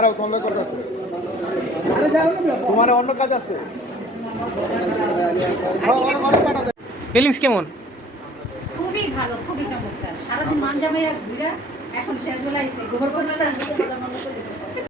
দাঁড়াও, তোমার কথা আছে, তোমার অন্য কাজ আছে। ফিলিংস কেমন? খুবই ভালো, খুবই চমৎকার। সারাদিন মানজামেরা ঘুরা এখন শেষ বেলা এসে গোবর